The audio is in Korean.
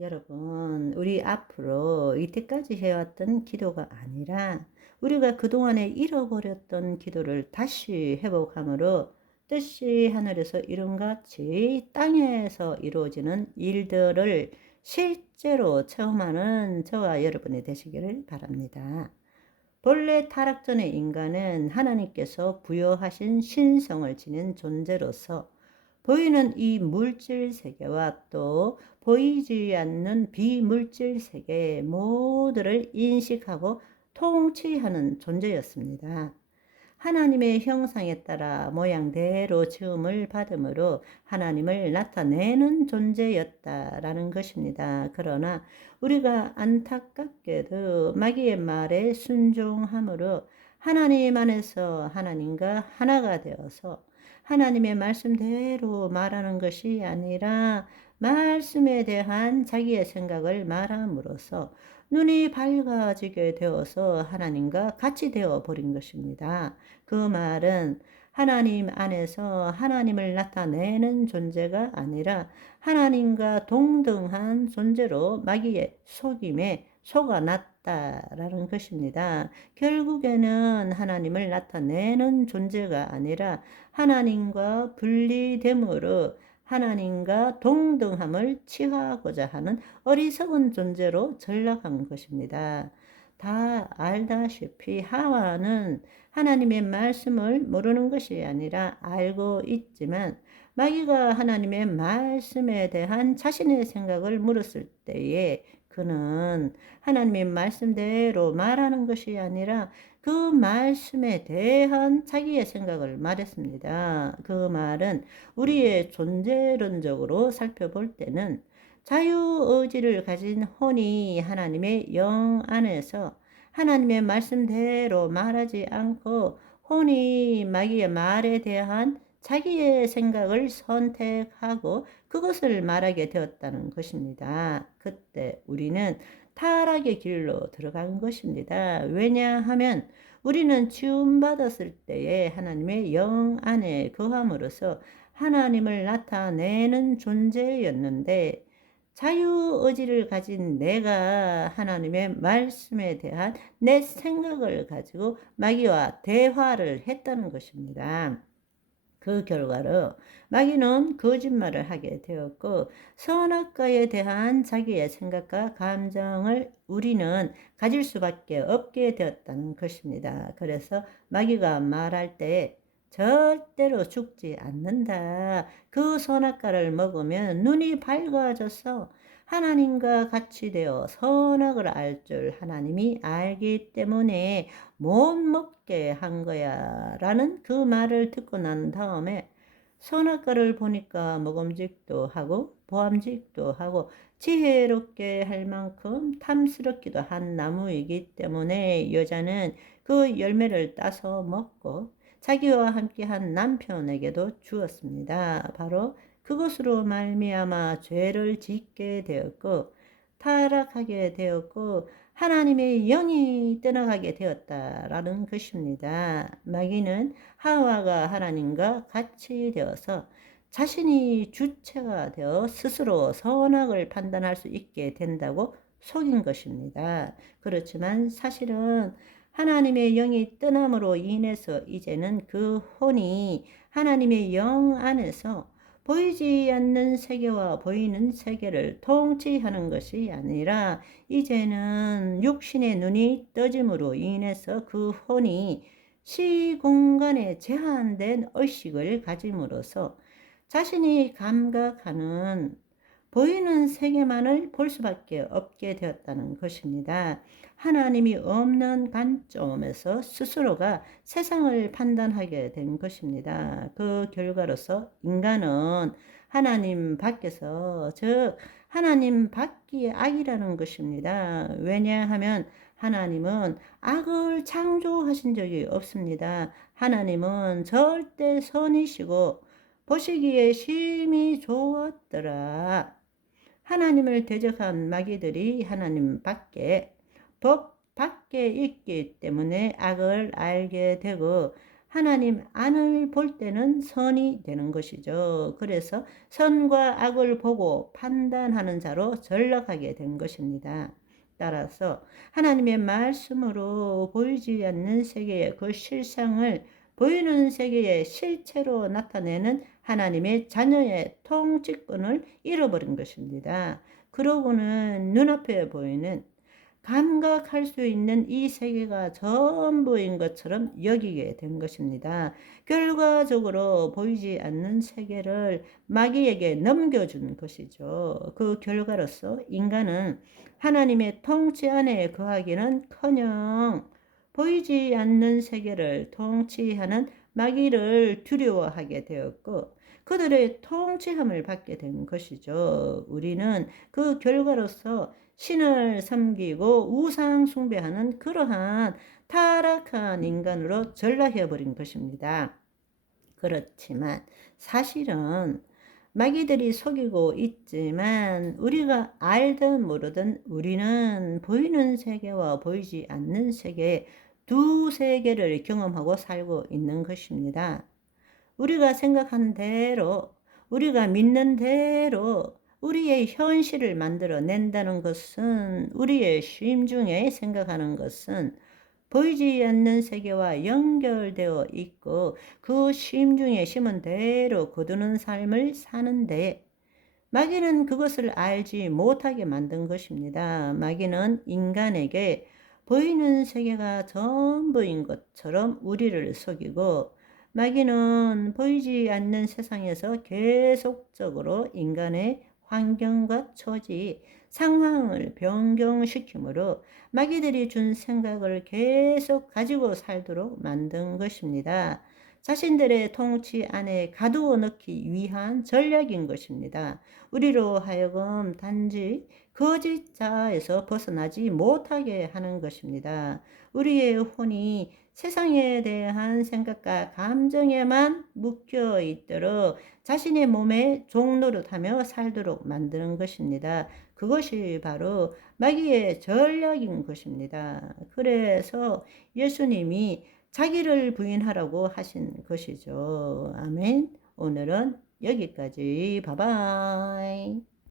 여러분, 우리 앞으로 이때까지 해왔던 기도가 아니라 우리가 그동안에 잃어버렸던 기도를 다시 회복함으로 뜻이 하늘에서 이룬같이 땅에서 이루어지는 일들을 실제로 체험하는 저와 여러분이 되시기를 바랍니다. 본래 타락 전의 인간은 하나님께서 부여하신 신성을 지닌 존재로서 보이는 이 물질 세계와 또 보이지 않는 비물질 세계 모두를 인식하고 통치하는 존재였습니다. 하나님의 형상에 따라 모양대로 지음을 받음으로 하나님을 나타내는 존재였다라는 것입니다. 그러나 우리가 안타깝게도 마귀의 말에 순종함으로 하나님 안에서 하나님과 하나가 되어서 하나님의 말씀대로 말하는 것이 아니라 말씀에 대한 자기의 생각을 말함으로써 눈이 밝아지게 되어서 하나님과 같이 되어 버린 것입니다. 그 말은 하나님 안에서 하나님을 나타내는 존재가 아니라 하나님과 동등한 존재로 마귀의 속임에 속아났다라는 것입니다. 결국에는 하나님을 나타내는 존재가 아니라 하나님과 분리됨으로 하나님과 동등함을 취하고자 하는 어리석은 존재로 전락한 것입니다. 다 알다시피 하와는 하나님의 말씀을 모르는 것이 아니라 알고 있지만 마귀가 하나님의 말씀에 대한 자신의 생각을 물었을 때에 그는 하나님의 말씀대로 말하는 것이 아니라 그 말씀에 대한 자기의 생각을 말했습니다. 그 말은 우리의 존재론적으로 살펴볼 때는 자유의지를 가진 혼이 하나님의 영 안에서 하나님의 말씀대로 말하지 않고 혼이 마귀의 말에 대한 자기의 생각을 선택하고 그것을 말하게 되었다는 것입니다. 그때 우리는 타락의 길로 들어간 것입니다. 왜냐하면 우리는 지음받았을 때에 하나님의 영 안에 거함으로써 하나님을 나타내는 존재였는데 자유의지를 가진 내가 하나님의 말씀에 대한 내 생각을 가지고 마귀와 대화를 했다는 것입니다. 그 결과로 마귀는 거짓말을 하게 되었고 선악과에 대한 자기의 생각과 감정을 우리는 가질 수밖에 없게 되었다는 것입니다. 그래서 마귀가 말할 때 절대로 죽지 않는다. 그 선악과를 먹으면 눈이 밝아져서 하나님과 같이 되어 선악을 알 줄 하나님이 알기 때문에 못 먹게 한 거야 라는 그 말을 듣고 난 다음에 선악과를 보니까 먹음직도 하고 보암직도 하고 지혜롭게 할 만큼 탐스럽기도 한 나무이기 때문에 여자는 그 열매를 따서 먹고 자기와 함께한 남편에게도 주었습니다. 바로 그것으로 말미암아 죄를 짓게 되었고 타락하게 되었고 하나님의 영이 떠나가게 되었다라는 것입니다. 마귀는 하와가 하나님과 같이 되어서 자신이 주체가 되어 스스로 선악을 판단할 수 있게 된다고 속인 것입니다. 그렇지만 사실은 하나님의 영이 떠남으로 인해서 이제는 그 혼이 하나님의 영 안에서 보이지 않는 세계와 보이는 세계를 통치하는 것이 아니라 이제는 육신의 눈이 떠짐으로 인해서 그 혼이 시공간에 제한된 의식을 가짐으로써 자신이 감각하는 보이는 세계만을 볼 수밖에 없게 되었다는 것입니다. 하나님이 없는 관점에서 스스로가 세상을 판단하게 된 것입니다. 그 결과로서 인간은 하나님 밖에서 즉 하나님 밖이 악이라는 것입니다. 왜냐하면 하나님은 악을 창조하신 적이 없습니다. 하나님은 절대 선이시고 보시기에 심히 좋았더라. 하나님을 대적한 마귀들이 하나님 밖에 법 밖에 있기 때문에 악을 알게 되고 하나님 안을 볼 때는 선이 되는 것이죠. 그래서 선과 악을 보고 판단하는 자로 전락하게 된 것입니다. 따라서 하나님의 말씀으로 보이지 않는 세계의 그 실상을 보이는 세계의 실체로 나타내는 하나님의 자녀의 통치권을 잃어버린 것입니다. 그러고는 눈앞에 보이는 감각할 수 있는 이 세계가 전부인 것처럼 여기게 된 것입니다. 결과적으로 보이지 않는 세계를 마귀에게 넘겨준 것이죠. 그 결과로서 인간은 하나님의 통치 안에 거하기는커녕 보이지 않는 세계를 통치하는 마귀를 두려워하게 되었고 그들의 통치함을 받게 된 것이죠. 우리는 그 결과로서 신을 섬기고 우상 숭배하는 그러한 타락한 인간으로 전락해버린 것입니다. 그렇지만 사실은 마귀들이 속이고 있지만 우리가 알든 모르든 우리는 보이는 세계와 보이지 않는 세계 두 세계를 경험하고 살고 있는 것입니다. 우리가 생각한 대로, 우리가 믿는 대로 우리의 현실을 만들어 낸다는 것은, 우리의 심중에 생각하는 것은 보이지 않는 세계와 연결되어 있고 그 심중에 심은 대로 거두는 삶을 사는데 마귀는 그것을 알지 못하게 만든 것입니다. 마귀는 인간에게 보이는 세계가 전부인 것처럼 우리를 속이고 마귀는 보이지 않는 세상에서 계속적으로 인간의 환경과 처지, 상황을 변경시키므로 마귀들이 준 생각을 계속 가지고 살도록 만든 것입니다. 자신들의 통치 안에 가두어 넣기 위한 전략인 것입니다. 우리로 하여금 단지 거짓자에서 벗어나지 못하게 하는 것입니다. 우리의 혼이 세상에 대한 생각과 감정에만 묶여 있도록 자신의 몸에 종노릇하며 살도록 만드는 것입니다. 그것이 바로 마귀의 전략인 것입니다. 그래서 예수님이 자기를 부인하라고 하신 것이죠. 아멘. 오늘은 여기까지. 바이바이.